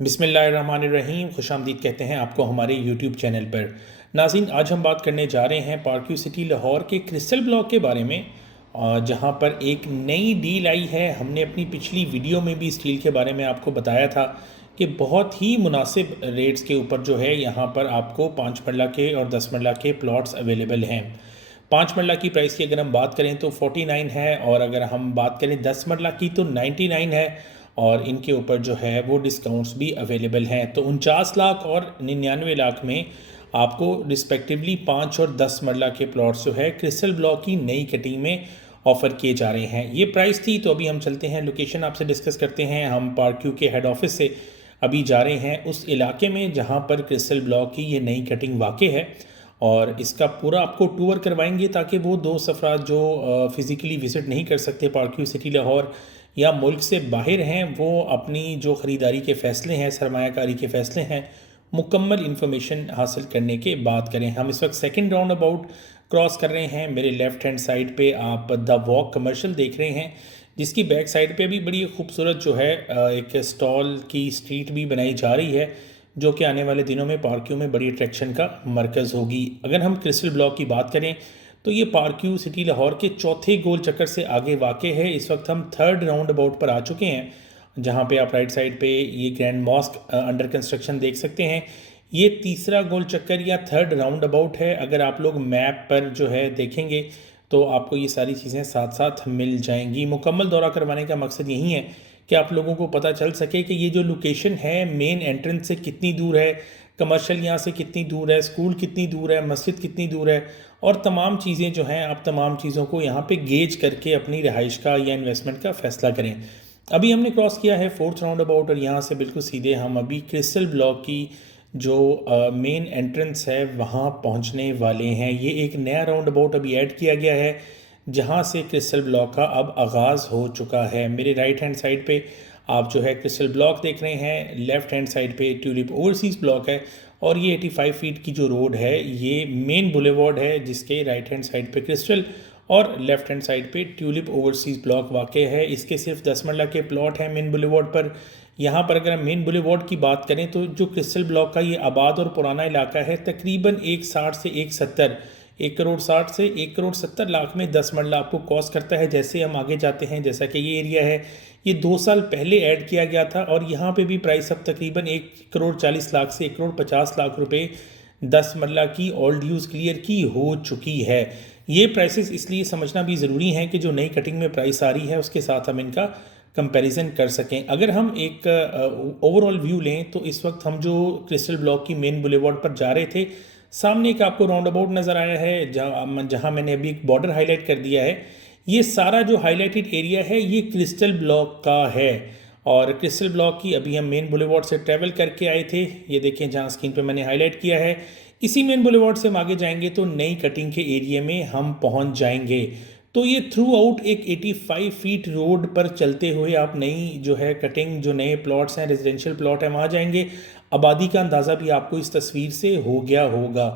बिस्मिल्लाहिर्रहमानिर्रहीम, खुशामदीद कहते हैं आपको हमारे यूट्यूब चैनल पर। नाज़रीन, आज हम बात करने जा रहे हैं पार्क व्यू सिटी लाहौर के क्रिस्टल ब्लॉक के बारे में, जहां पर एक नई डील आई है। हमने अपनी पिछली वीडियो में भी इस डील के बारे में आपको बताया था कि बहुत ही मुनासिब रेट्स के ऊपर जो है यहाँ पर आपको 5 मरला के और 10 मरला के प्लॉट्स अवेलेबल हैं। 5 मरला की प्राइस की अगर हम बात करें तो 49 है, और अगर हम बात करें 10 मरला की तो 99 है, और इनके ऊपर जो है वो डिस्काउंट्स भी अवेलेबल हैं। तो 49 लाख और 99 लाख में आपको रिस्पेक्टिवली 5 और 10 मरला के प्लॉट्स जो है क्रिस्टल ब्लॉक की नई कटिंग में ऑफ़र किए जा रहे हैं। ये प्राइस थी। तो अभी हम चलते हैं, लोकेशन आपसे डिस्कस करते हैं। हम पार्क व्यू के हेड ऑफिस से अभी जा रहे हैं उस इलाके में जहाँ पर क्रिस्टल ब्लॉक की ये नई कटिंग वाक़ है, और इसका पूरा आपको टूर करवाएंगे ताकि वो दोस्त अफराद जो फ़िज़िकली विज़िट नहीं कर सकते पार्क व्यू सिटी लाहौर या मुल्क से बाहर हैं, वो अपनी जो ख़रीदारी के फ़ैसले हैं, सरमायाकारी के फ़ैसले हैं, मुकम्मल इन्फॉर्मेशन हासिल करने के बाद करें। हम इस वक्त सेकंड राउंड अबाउट क्रॉस कर रहे हैं। मेरे लेफ़्ट हैंड साइड पे आप द वॉक कमर्शियल देख रहे हैं, जिसकी बैक साइड पे भी बड़ी खूबसूरत जो है एक स्टॉल की स्ट्रीट भी बनाई जा रही है, जो कि आने वाले दिनों में पार्क व्यू में बड़ी अट्रैक्शन का मरकज़ होगी। अगर हम क्रिस्टल ब्लॉक की बात करें तो ये पार्क व्यू सिटी लाहौर के चौथे गोल चक्कर से आगे वाक़ है। इस वक्त हम थर्ड राउंड अबाउट पर आ चुके हैं, जहाँ पे आप राइट साइड पे ये ग्रैंड मॉस्क अंडर कंस्ट्रक्शन देख सकते हैं। ये तीसरा गोल चक्कर या थर्ड राउंड अबाउट है। अगर आप लोग मैप पर जो है देखेंगे तो आपको ये सारी चीज़ें साथ साथ मिल जाएंगी। मुकम्मल दौरा करवाने का मकसद यही है कि आप लोगों को पता चल सके कि ये जो लोकेशन है मेन एंट्रेंस से कितनी दूर है, कमर्शियल यहाँ से कितनी दूर है, स्कूल कितनी दूर है, मस्जिद कितनी दूर है, और तमाम चीज़ें जो हैं आप तमाम चीज़ों को यहाँ पे गेज करके अपनी रिहाइश का या इन्वेस्टमेंट का फ़ैसला करें। अभी हमने क्रॉस किया है फोर्थ राउंड अबाउट, और यहाँ से बिल्कुल सीधे हम अभी क्रिस्टल ब्लॉक की जो मेन एंट्रेंस है वहाँ पहुँचने वाले हैं। ये एक नया राउंड अबाउट अभी ऐड किया गया है, जहाँ से क्रिस्टल ब्लॉक का अब आगाज़ हो चुका है। मेरे राइट हैंड साइड पे आप जो है क्रिस्टल ब्लॉक देख रहे हैं, लेफ़्ट हैंड साइड पे ट्यूलिप ओवरसीज़ ब्लॉक है, और ये 85 फीट की जो रोड है ये मेन बुलेवार्ड है, जिसके राइट हैंड साइड पे क्रिस्टल और लेफ़्ट हैंड साइड पे ट्यूलिप ओवरसीज़ ब्लॉक वाक़ है। इसके सिर्फ 10 मरला के प्लॉट हैं मेन बुलेवार्ड पर। यहाँ पर अगर हम मेन बुलेवार्ड की बात करें तो जो क्रिस्टल ब्लॉक का ये आबाद और पुराना इलाका है, तकरीबन 160 से 170 1 करोड़ 60 से 1 करोड़ 70 लाख में 10 मरला आपको कॉस्ट करता है। जैसे हम आगे जाते हैं, जैसा कि ये एरिया है ये 2 साल पहले ऐड किया गया था, और यहाँ पे भी प्राइस अब तकरीबन 1 करोड़ 40 लाख से 1 करोड़ 50 लाख रुपए 10 मरला की ऑल ड्यूज़ क्लियर की हो चुकी है। ये प्राइसेस इसलिए समझना भी ज़रूरी है कि जो नई कटिंग में प्राइस आ रही है उसके साथ हम इनका कंपैरिजन कर सकें। अगर हम एक ओवरऑल व्यू लें तो इस वक्त हम जो क्रिस्टल ब्लॉक की मेन बुलेवार्ड पर जा रहे थे, सामने एक आपको राउंड अबाउट नज़र आया है, जहाँ मैंने अभी एक बॉर्डर हाईलाइट कर दिया है। ये सारा जो हाईलाइटेड एरिया है ये क्रिस्टल ब्लॉक का है, और क्रिस्टल ब्लॉक की अभी हम मेन बुलेवार्ड से ट्रैवल करके आए थे। ये देखें जहाँ स्क्रीन पे मैंने हाईलाइट किया है, इसी मेन बुलेवार्ड से हम आगे जाएंगे तो नई कटिंग के एरिया में हम पहुँच जाएंगे। तो ये थ्रू आउट एक 85 फीट रोड पर चलते हुए आप नई जो है कटिंग, जो नए प्लॉट्स हैं, रेजिडेंशियल प्लॉट हैं, वहाँ जाएंगे। आबादी का अंदाज़ा भी आपको इस तस्वीर से हो गया होगा।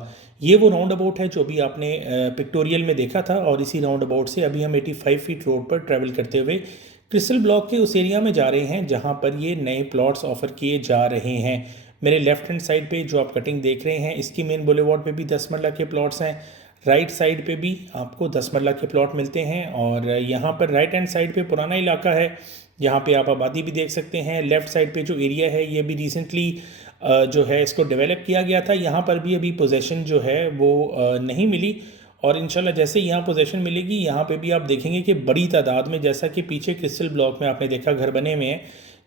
ये वो राउंड अबाउट है जो अभी आपने पिक्टोरियल में देखा था, और इसी राउंड अबाउट से अभी हम 85 फीट रोड पर ट्रैवल करते हुए क्रिस्टल ब्लॉक के उस एरिया में जा रहे हैं जहाँ पर ये नए प्लॉट्स ऑफर किए जा रहे हैं। मेरे लेफ्ट हैंड साइड पे जो आप कटिंग देख रहे हैं, इसकी मेन बुलेवार्ड पे भी 10 मरला के प्लॉट्स हैं। राइट साइड पे भी आपको 10 मरला के प्लॉट मिलते हैं, और यहाँ पर राइट हैंड साइड पे पुराना इलाका है, यहाँ पे आप आबादी भी देख सकते हैं। लेफ़्ट साइड पे जो एरिया है ये भी रिसेंटली जो है इसको डेवलप किया गया था। यहाँ पर भी अभी पोजेसन जो है वो नहीं मिली, और इंशाल्लाह जैसे यहाँ पोजेसन मिलेगी यहाँ पे भी आप देखेंगे कि बड़ी तादाद में, जैसा कि पीछे क्रिस्टल ब्लॉक में आपने देखा घर बने हुए हैं,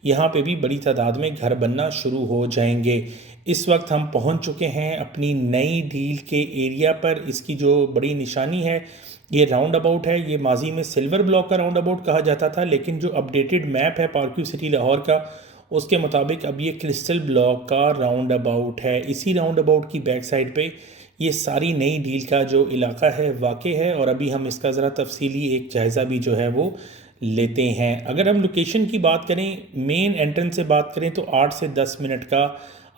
यहाँ पे भी बड़ी तादाद में घर बनना शुरू हो जाएंगे। इस वक्त हम पहुँच चुके हैं अपनी नई डील के एरिया पर। इसकी जो बड़ी निशानी है ये राउंड अबाउट है। ये माजी में सिल्वर ब्लॉक का राउंड अबाउट कहा जाता था, लेकिन जो अपडेटेड मैप है पार्क व्यू सिटी लाहौर का, उसके मुताबिक अब ये क्रिस्टल ब्लॉक का राउंड अबाउट है। इसी राउंड अबाउट की बैक साइड पे ये सारी नई डील का जो इलाका है वाक़ है, और अभी हम इसका ज़रा तफसीली एक जायज़ा भी जो है वो लेते हैं। अगर हम लोकेशन की बात करें, मेन एंट्रेंस से बात करें तो 8 से 10 मिनट का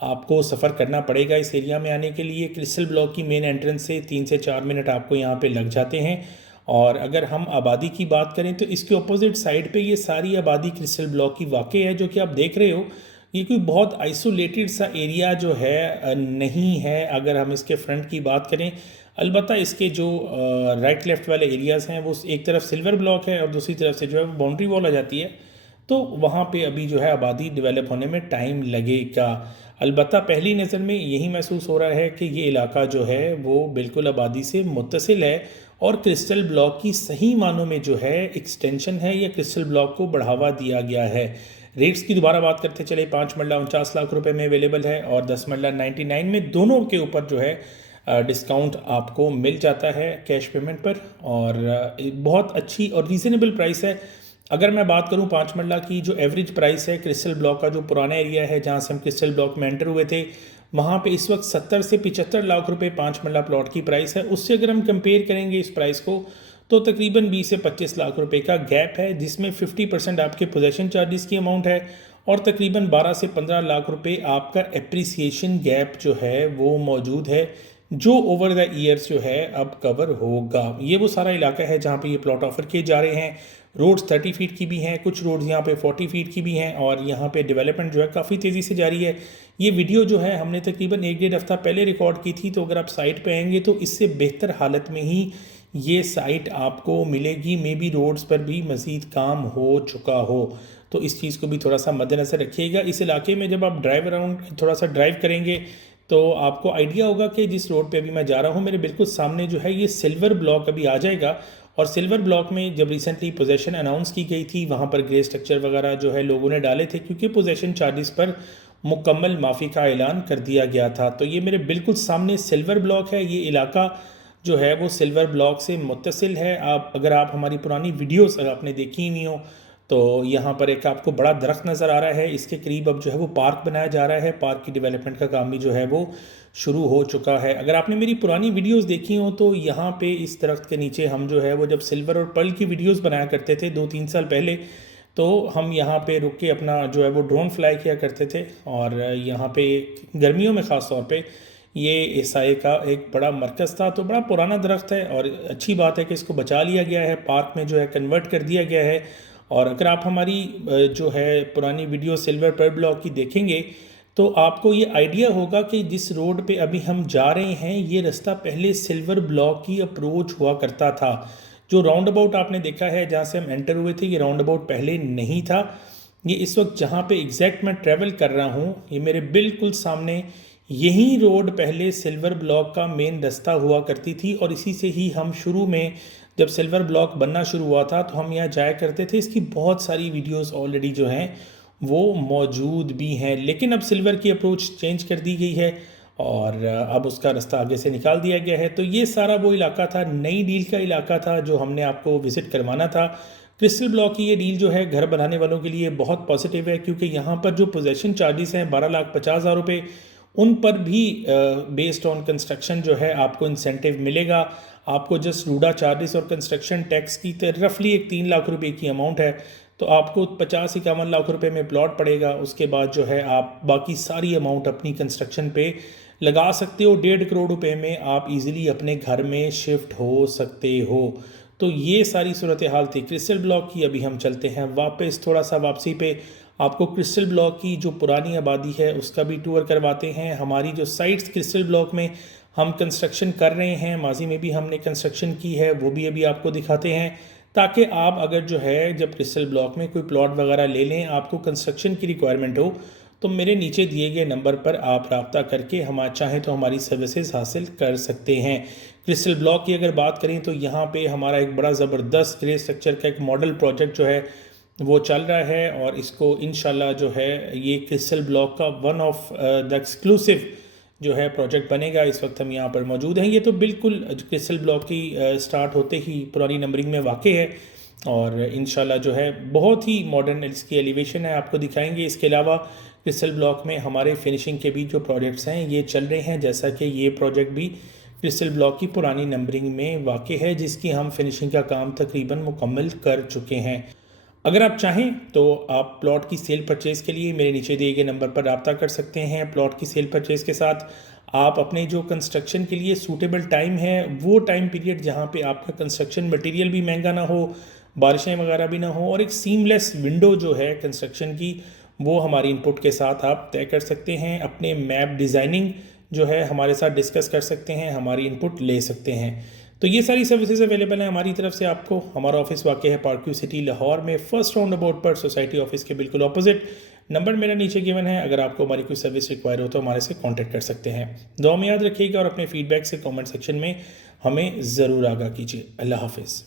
आपको सफ़र करना पड़ेगा इस एरिया में आने के लिए। क्रिस्टल ब्लॉक की मेन एंट्रेंस से 3 से 4 मिनट आपको यहाँ पे लग जाते हैं। और अगर हम आबादी की बात करें तो इसके अपोजिट साइड पे ये सारी आबादी क्रिस्टल ब्लॉक की वाक़ है, जो कि आप देख रहे हो ये कोई बहुत आइसोलेटेड सा एरिया जो है नहीं है अगर हम इसके फ्रंट की बात करें। अलबत्ता इसके जो राइट लेफ़्ट वाले एरियाज़ हैं वो एक तरफ सिल्वर ब्लॉक है और दूसरी तरफ से जो है वो बाउंड्री वॉल आ जाती है, तो वहाँ पे अभी जो है आबादी डेवलप होने में टाइम लगेगा। अलबत्ता पहली नज़र में यही महसूस हो रहा है कि ये इलाका जो है वो बिल्कुल आबादी से मुत्तसिल है और क्रिस्टल ब्लॉक की सही मानों में जो है एक्सटेंशन है या क्रिस्टल ब्लॉक को बढ़ावा दिया गया है। रेट्स की दोबारा बात करते चले, 5 मरला 49 लाख रुपए में अवेलेबल है और 10 मरला 99 में, दोनों के ऊपर जो है डिस्काउंट आपको मिल जाता है कैश पेमेंट पर और बहुत अच्छी और रीज़नेबल प्राइस है। अगर मैं बात करूं 5 मरला की जो एवरेज प्राइस है क्रिस्टल ब्लॉक का, जो पुराना एरिया है जहां से हम क्रिस्टल ब्लॉक में एंटर हुए थे, वहां पे इस वक्त 70 से 75 लाख रुपए 5 मरला प्लॉट की प्राइस है। उससे अगर हम कंपेयर करेंगे इस प्राइस को तो तकरीबन 20 से 25 लाख रुपए का गैप है, जिसमें 50% आपके पोजेसन चार्जेस की अमाउंट है और तकरीबन 12 से 15 लाख रुपए आपका एप्रिसिएशन गैप जो है वो मौजूद है, जो ओवर द ईयर्स जो है अब कवर होगा। ये वो सारा इलाका है जहाँ पे ये प्लॉट ऑफर किए जा रहे हैं। रोड्स 30 फीट की भी हैं, कुछ रोड्स यहाँ पे 40 फीट की भी हैं और यहाँ पे डेवलपमेंट जो है काफ़ी तेज़ी से जारी है। ये वीडियो जो है हमने तकरीबन 1-1.5 हफ्ता पहले रिकॉर्ड की थी, तो अगर आप साइट पे आएंगे तो इससे बेहतर हालत में ही ये साइट आपको मिलेगी। मे बी रोड्स पर भी मज़ीद काम हो चुका हो, तो इस चीज़ को भी थोड़ा सा मद्देनज़र रखिएगा। इस इलाके में जब आप ड्राइव अराउंड थोड़ा सा ड्राइव करेंगे तो आपको आइडिया होगा कि जिस रोड पे अभी मैं जा रहा हूँ मेरे बिल्कुल सामने जो है ये सिल्वर ब्लॉक अभी आ जाएगा। और सिल्वर ब्लॉक में जब रिसेंटली पोजेसन अनाउंस की गई थी वहाँ पर ग्रे स्ट्रक्चर वगैरह जो है लोगों ने डाले थे, क्योंकि पोजेसन चार्जेस पर मुकम्मल माफ़ी का ऐलान कर दिया गया था। तो ये मेरे बिल्कुल सामने सिल्वर ब्लॉक है। ये इलाका जो है वो सिल्वर ब्लॉक से मुत्तसिल है। अगर आप हमारी पुरानी वीडियोस अगर आपने देखी हुई हो तो यहाँ पर एक आपको बड़ा दरख्त नज़र आ रहा है, इसके करीब अब जो है वो पार्क बनाया जा रहा है। पार्क की डेवलपमेंट का काम भी जो है वो शुरू हो चुका है। अगर आपने मेरी पुरानी वीडियोस देखी हो तो यहाँ पे इस दरख्त के नीचे हम जो है वो जब सिल्वर और पर्ल की वीडियोस बनाया करते थे 2-3 साल पहले, तो हम यहाँ पे रुक के अपना जो है वो ड्रोन फ्लाई किया करते थे। और यहाँ पे गर्मियों में ख़ास तौर पे ये एसआई का एक बड़ा मरकज़ था। तो बड़ा पुराना दरख्त है और अच्छी बात है कि इसको बचा लिया गया है, पार्क में जो है कन्वर्ट कर दिया गया है। और अगर आप हमारी जो है पुरानी वीडियो सिल्वर पर्ल ब्लॉक की देखेंगे तो आपको ये आइडिया होगा कि जिस रोड पे अभी हम जा रहे हैं ये रास्ता पहले सिल्वर ब्लॉक की अप्रोच हुआ करता था। जो राउंड अबाउट आपने देखा है जहाँ से हम एंटर हुए थे, ये राउंड अबाउट पहले नहीं था। ये इस वक्त जहाँ पे एग्जैक्ट मैं ट्रैवल कर रहा हूँ, ये मेरे बिल्कुल सामने यही रोड पहले सिल्वर ब्लॉक का मेन रास्ता हुआ करती थी और इसी से ही हम शुरू में जब सिल्वर ब्लॉक बनना शुरू हुआ था तो हम यहाँ जाया करते थे। इसकी बहुत सारी वीडियोस ऑलरेडी जो हैं वो मौजूद भी हैं, लेकिन अब सिल्वर की अप्रोच चेंज कर दी गई है और अब उसका रास्ता आगे से निकाल दिया गया है। तो ये सारा वो इलाका था, नई डील का इलाका था जो हमने आपको विज़िट करवाना था। क्रिस्टल ब्लॉक की ये डील जो है घर बनाने वालों के लिए बहुत पॉजिटिव है, क्योंकि यहाँ पर जो पोजेसन चार्जेस हैं 12,50,000 रुपये, उन पर भी बेस्ड ऑन कंस्ट्रक्शन जो है आपको इंसेंटिव मिलेगा। आपको जस्ट रूडा चार्जेस और कंस्ट्रक्शन टैक्स की तो रफली एक 3 लाख रुपए की अमाउंट है, तो आपको 50-51 लाख रुपए में प्लॉट पड़ेगा। उसके बाद जो है आप बाकी सारी अमाउंट अपनी कंस्ट्रक्शन पे लगा सकते हो। 1.5 करोड़ रुपए में आप इजीली अपने घर में शिफ्ट हो सकते हो। तो ये सारी सूरत हाल थी क्रिस्टल ब्लॉक की। अभी हम चलते हैं वापस, थोड़ा सा वापसी पे आपको क्रिस्टल ब्लॉक की जो पुरानी आबादी है उसका भी टूर करवाते हैं। हमारी जो साइट्स क्रिस्टल ब्लॉक में हम कंस्ट्रक्शन कर रहे हैं, माजी में भी हमने कंस्ट्रक्शन की है, वो भी अभी आपको दिखाते हैं, ताकि आप अगर जो है जब क्रिस्टल ब्लॉक में कोई प्लॉट वगैरह ले लें, आपको कंस्ट्रक्शन की रिक्वायरमेंट हो, तो मेरे नीचे दिए गए नंबर पर आप रब्ता करके हम चाहें तो हमारी सर्विसेज हासिल कर सकते हैं। क्रिस्टल ब्लॉक की अगर बात करें तो यहाँ पे हमारा एक बड़ा ज़बरदस्त ग्रे स्ट्रक्चर का एक मॉडल प्रोजेक्ट जो है वो चल रहा है और इसको इंशाल्लाह जो है ये क्रिस्टल ब्लॉक का वन ऑफ द एक्सक्लूसिव जो है प्रोजेक्ट बनेगा। इस वक्त हम यहाँ पर मौजूद हैं। ये तो बिल्कुल क्रिस्टल ब्लॉक की स्टार्ट होते ही पुरानी नंबरिंग में वाक़ई है और इंशाल्लाह जो है बहुत ही मॉडर्न इसकी एलिवेशन है, आपको दिखाएंगे। इसके अलावा क्रिस्टल ब्लॉक में हमारे फिनिशिंग के भी जो प्रोजेक्ट्स हैं ये चल रहे हैं, जैसा कि ये प्रोजेक्ट भी क्रिस्टल ब्लॉक की पुरानी नंबरिंग में वाक़ई है, जिसकी हम फिनिशिंग का काम तकरीबन मुकम्मल कर चुके हैं। अगर आप चाहें तो आप प्लॉट की सेल परचेज़ के लिए मेरे नीचे दिए गए नंबर पर रब्ता कर सकते हैं। प्लॉट की सेल परचेज़ के साथ आप अपने जो कंस्ट्रक्शन के लिए सूटेबल टाइम है वो टाइम पीरियड जहां पे आपका कंस्ट्रक्शन मटेरियल भी महंगा ना हो, बारिशें वगैरह भी ना हो और एक सीमलेस विंडो जो है कंस्ट्रक्शन की वो हमारी इनपुट के साथ आप तय कर सकते हैं। अपने मैप डिज़ाइनिंग जो है हमारे साथ डिस्कस कर सकते हैं, हमारी इनपुट ले सकते हैं। तो ये सारी सर्विसेज अवेलेबल हैं हमारी तरफ से आपको। हमारा ऑफिस वाक़ है पार्क व्यू सिटी लाहौर में, फर्स्ट राउंड अबाउट पर, सोसाइटी ऑफिस के बिल्कुल ऑपोजिट। नंबर मेरा नीचे गिवन है, अगर आपको हमारी कोई सर्विस रिक्वायर हो तो हमारे से कांटेक्ट कर सकते हैं। दुआ में याद रखिएगा और अपने फीडबैक से कमेंट सेक्शन में हमें ज़रूर आगाह कीजिए। अल्लाह हाफिज़।